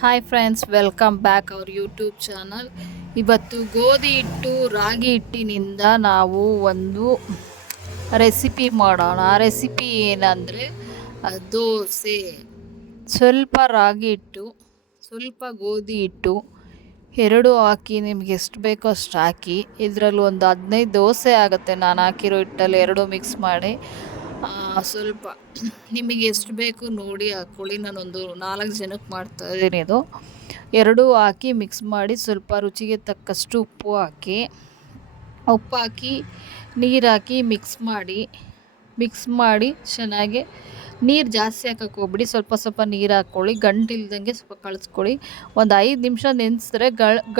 Hi friends, welcome back our YouTube channel. ಇವತ್ತು ಗೋಧಿ ಹಿಟ್ಟು ರಾಗಿ ಹಿಟ್ಟಿನಿಂದ ನಾವು ಒಂದು ರೆಸಿಪಿ ಮಾಡೋಣ. ಆ ರೆಸಿಪಿ ಏನಂದರೆ ದೋಸೆ. ಸ್ವಲ್ಪ ರಾಗಿ ಹಿಟ್ಟು, ಸ್ವಲ್ಪ ಗೋಧಿ ಹಿಟ್ಟು ಎರಡು ಹಾಕಿ ನಿಮ್ಗೆ ಎಷ್ಟು ಬೇಕೋ ಅಷ್ಟು ಹಾಕಿ. ಇದರಲ್ಲಿ ಒಂದು 15 ದೋಸೆ ಆಗುತ್ತೆ. ನಾನು ಹಾಕಿರೋ ಹಿಟ್ಟಲ್ಲಿ ಎರಡು ಮಿಕ್ಸ್ ಮಾಡಿ ಸ್ವಲ್ಪ ನಿಮಗೆ ಎಷ್ಟು ಬೇಕು ನೋಡಿ ಹಾಕ್ಕೊಳ್ಳಿ. ನಾನೊಂದು 4 ಜನಕ್ಕೆ ಮಾಡ್ತಾ ಇದ್ದೀನಿ. ಇದು ಎರಡೂ ಹಾಕಿ ಮಿಕ್ಸ್ ಮಾಡಿ ಸ್ವಲ್ಪ ರುಚಿಗೆ ತಕ್ಕಷ್ಟು ಉಪ್ಪು ಹಾಕಿ ನೀರು ಹಾಕಿ ಮಿಕ್ಸ್ ಮಾಡಿ ಚೆನ್ನಾಗಿ. ನೀರು ಜಾಸ್ತಿ ಹಾಕಕ್ಕೆ ಹೋಗ್ಬಿಡಿ, ಸ್ವಲ್ಪ ಸ್ವಲ್ಪ ನೀರು ಹಾಕ್ಕೊಳ್ಳಿ. ಗಂಟಿಲ್ದಂಗೆ ಸ್ವಲ್ಪ ಕಳಿಸ್ಕೊಳ್ಳಿ. ಒಂದು 5 ನಿಮಿಷ ನೆನೆಸಿದ್ರೆ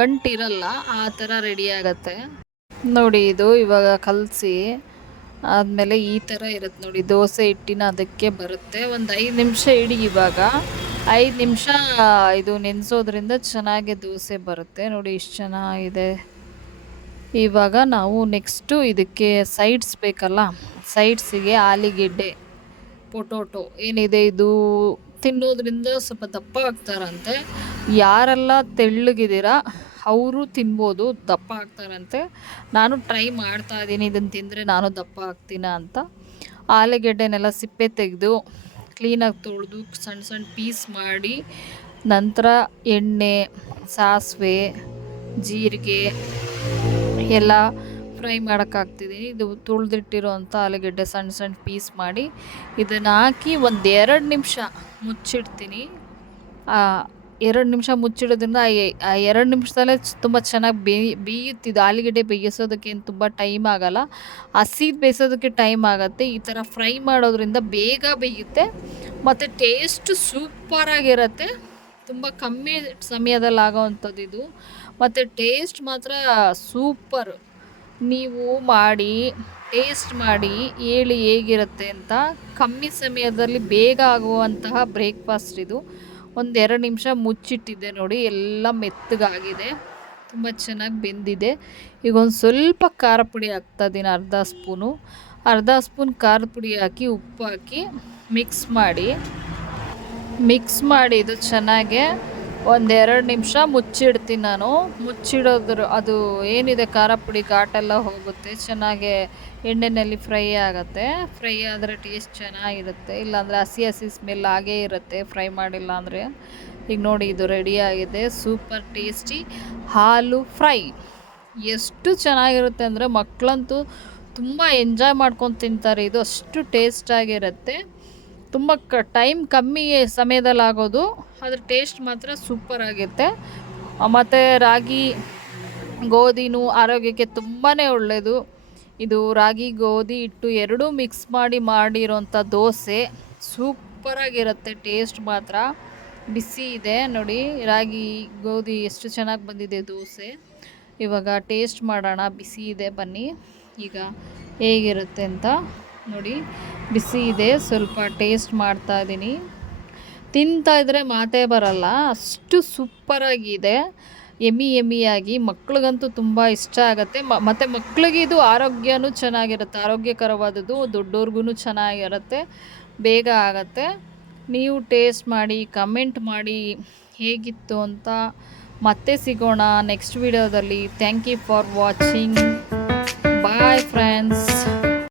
ಗಂಟಿರಲ್ಲ, ಆ ಥರ ರೆಡಿ ಆಗುತ್ತೆ ನೋಡಿ. ಇದು ಇವಾಗ ಕಲಸಿ ಆದಮೇಲೆ ಈ ಥರ ಇರುತ್ತೆ ನೋಡಿ. ದೋಸೆ ಹಿಟ್ಟಿನ ಅದಕ್ಕೆ ಬರುತ್ತೆ. ಒಂದು 5 ನಿಮಿಷ ಇಡಿ. ಇವಾಗ 5 ನಿಮಿಷ ಇದು ನೆನೆಸೋದ್ರಿಂದ ಚೆನ್ನಾಗಿ ದೋಸೆ ಬರುತ್ತೆ ನೋಡಿ. ಇಷ್ಟು ಚೆನ್ನಾಗಿದೆ. ಇವಾಗ ನಾವು ನೆಕ್ಸ್ಟು ಇದಕ್ಕೆ ಸೈಡ್ಸ್ ಬೇಕಲ್ಲ. ಸೈಡ್ಸಿಗೆ ಆಲೂಗೆಡ್ಡೆ, ಪೊಟೊಟೊ ಏನಿದೆ ಇದು ತಿನ್ನೋದ್ರಿಂದ ಸ್ವಲ್ಪ ದಪ್ಪ ಆಗ್ತಾರಂತೆ. ಯಾರೆಲ್ಲ ತೆಳ್ಳಗಿದ್ದೀರಾ ಅವರು ತಿನ್ಬೋದು, ದಪ್ಪ ಆಗ್ತಾರಂತೆ. ನಾನು ಟ್ರೈ ಮಾಡ್ತಾ ಇದ್ದೀನಿ, ಇದನ್ನು ತಿಂದರೆ ನಾನು ದಪ್ಪ ಆಗ್ತೀನ ಅಂತ. ಆಲೂಗೆಡ್ಡೆನೆಲ್ಲ ಸಿಪ್ಪೆ ತೆಗೆದು ಕ್ಲೀನಾಗಿ ತೊಳೆದು ಸಣ್ಣ ಸಣ್ಣ ಪೀಸ್ ಮಾಡಿ, ನಂತರ ಎಣ್ಣೆ, ಸಾಸಿವೆ, ಜೀರಿಗೆ ಎಲ್ಲ ಫ್ರೈ ಮಾಡೋಕ್ಕಾಗ್ತಿದ್ದೀನಿ. ಇದು ತುಳಿದಿಟ್ಟಿರೋಂಥ ಆಲೂಗೆಡ್ಡೆ ಸಣ್ಣ ಸಣ್ಣ ಪೀಸ್ ಮಾಡಿ ಇದನ್ನು ಹಾಕಿ ಒಂದು 2 ನಿಮಿಷ ಮುಚ್ಚಿಡ್ತೀನಿ. 2 ನಿಮಿಷ ಮುಚ್ಚಿಡೋದ್ರಿಂದ ಆ 2 ನಿಮಿಷದಲ್ಲೇ ತುಂಬ ಚೆನ್ನಾಗಿ ಬೇಯುತ್ತಿದ್ದು. ಆಲೂಗೆಡ್ಡೆ ಬೇಯಿಸೋದಕ್ಕೇನು ತುಂಬ ಟೈಮ್ ಆಗೋಲ್ಲ, ಹಸಿದು ಬೇಯಿಸೋದಕ್ಕೆ ಟೈಮ್ ಆಗುತ್ತೆ. ಈ ಥರ ಫ್ರೈ ಮಾಡೋದ್ರಿಂದ ಬೇಗ ಬೇಯುತ್ತೆ ಮತ್ತು ಟೇಸ್ಟ್ ಸೂಪರಾಗಿರುತ್ತೆ. ತುಂಬ ಕಮ್ಮಿ ಸಮಯದಲ್ಲಿ ಆಗೋವಂಥದ್ದು ಇದು, ಮತ್ತು ಟೇಸ್ಟ್ ಮಾತ್ರ ಸೂಪರ್. ನೀವು ಟೇಸ್ಟ್ ಮಾಡಿ ಹೇಳಿ ಹೇಗಿರುತ್ತೆ ಅಂತ. ಕಮ್ಮಿ ಸಮಯದಲ್ಲಿ ಬೇಗ ಆಗುವಂತಹ ಬ್ರೇಕ್ಫಾಸ್ಟ್ ಇದು. ಒಂದು 2 ನಿಮಿಷ ಮುಚ್ಚಿಟ್ಟಿದ್ದೆ ನೋಡಿ, ಎಲ್ಲ ಮೆತ್ತಗಾಗಿದೆ, ತುಂಬ ಚೆನ್ನಾಗಿ ಬೆಂದಿದೆ. ಈಗ ಒಂದು ಸ್ವಲ್ಪ ಖಾರ ಪುಡಿ ಹಾಕ್ತಾಯಿದ್ದೀನಿ, ಅರ್ಧ ಸ್ಪೂನ್ ಖಾರದ ಪುಡಿ ಹಾಕಿ ಉಪ್ಪು ಹಾಕಿ ಮಿಕ್ಸ್ ಮಾಡಿ ಇದು ಚೆನ್ನಾಗೆ ಒಂದು 2 ನಿಮಿಷ ಮುಚ್ಚಿಡ್ತೀನಿ ನಾನು. ಅದು ಏನಿದೆ ಖಾರ ಪುಡಿ ಘಾಟೆಲ್ಲ ಹೋಗುತ್ತೆ, ಚೆನ್ನಾಗೆ ಎಣ್ಣೆಯಲ್ಲಿ ಫ್ರೈ ಆಗುತ್ತೆ. ಫ್ರೈ ಆದರೆ ಟೇಸ್ಟ್ ಚೆನ್ನಾಗಿರುತ್ತೆ, ಇಲ್ಲಾಂದರೆ ಹಸಿ ಸ್ಮೆಲ್ ಆಗೇ ಇರುತ್ತೆ ಫ್ರೈ ಮಾಡಿಲ್ಲ ಅಂದರೆ. ಈಗ ನೋಡಿ, ಇದು ರೆಡಿಯಾಗಿದೆ. ಸೂಪರ್ ಟೇಸ್ಟಿ ಹಾಲು ಫ್ರೈ. ಎಷ್ಟು ಚೆನ್ನಾಗಿರುತ್ತೆ ಅಂದರೆ ಮಕ್ಕಳಂತೂ ತುಂಬ ಎಂಜಾಯ್ ಮಾಡ್ಕೊಂಡು ತಿಂತಾರೆ. ಇದು ಅಷ್ಟು ಟೇಸ್ಟಾಗಿರುತ್ತೆ. ತುಂಬ ಟೈಮ್ ಕಮ್ಮಿ ಸಮಯದಲ್ಲಿ ಆಗೋದು, ಅದ್ರ ಟೇಸ್ಟ್ ಮಾತ್ರ ಸೂಪರ್ ಆಗುತ್ತೆ. ಮತ್ತು ರಾಗಿ ಗೋಧಿನೂ ಆರೋಗ್ಯಕ್ಕೆ ತುಂಬಾ ಒಳ್ಳೆಯದು. ಇದು ರಾಗಿ ಗೋಧಿ ಹಿಟ್ಟು ಎರಡೂ ಮಿಕ್ಸ್ ಮಾಡಿರೋಂಥ ದೋಸೆ ಸೂಪರಾಗಿರುತ್ತೆ. ಟೇಸ್ಟ್ ಮಾತ್ರ ಬಿಸಿ ಇದೆ ನೋಡಿ. ರಾಗಿ ಗೋಧಿ ಎಷ್ಟು ಚೆನ್ನಾಗಿ ಬಂದಿದೆ ದೋಸೆ. ಇವಾಗ ಟೇಸ್ಟ್ ಮಾಡೋಣ. ಬಿಸಿ ಇದೆ, ಬನ್ನಿ ಈಗ ಹೇಗಿರುತ್ತೆ ಅಂತ ನೋಡಿ. ಬಿಸಿ ಇದೆ, ಸ್ವಲ್ಪ ಟೇಸ್ಟ್ ಮಾಡ್ತಾ ಇದ್ದೀನಿ. ತಿಂತಾಯಿದ್ರೆ ಮಾತೇ ಬರಲ್ಲ, ಅಷ್ಟು ಸೂಪರಾಗಿದೆ. ಎಮ್ಮಿಯಾಗಿ ಮಕ್ಳಿಗಂತೂ ತುಂಬ ಇಷ್ಟ ಆಗುತ್ತೆ. ಮತ್ತು ಮಕ್ಳಿಗೆ ಇದು ಆರೋಗ್ಯನೂ ಚೆನ್ನಾಗಿರುತ್ತೆ, ಆರೋಗ್ಯಕರವಾದದ್ದು. ದೊಡ್ಡವ್ರಿಗೂ ಚೆನ್ನಾಗಿರುತ್ತೆ, ಬೇಗ ಆಗುತ್ತೆ. ನೀವು ಟೇಸ್ಟ್ ಮಾಡಿ ಕಮೆಂಟ್ ಮಾಡಿ ಹೇಗಿತ್ತು ಅಂತ. ಮತ್ತೆ ಸಿಗೋಣ ನೆಕ್ಸ್ಟ್ ವಿಡಿಯೋದಲ್ಲಿ. Thank you for watching. Bye friends.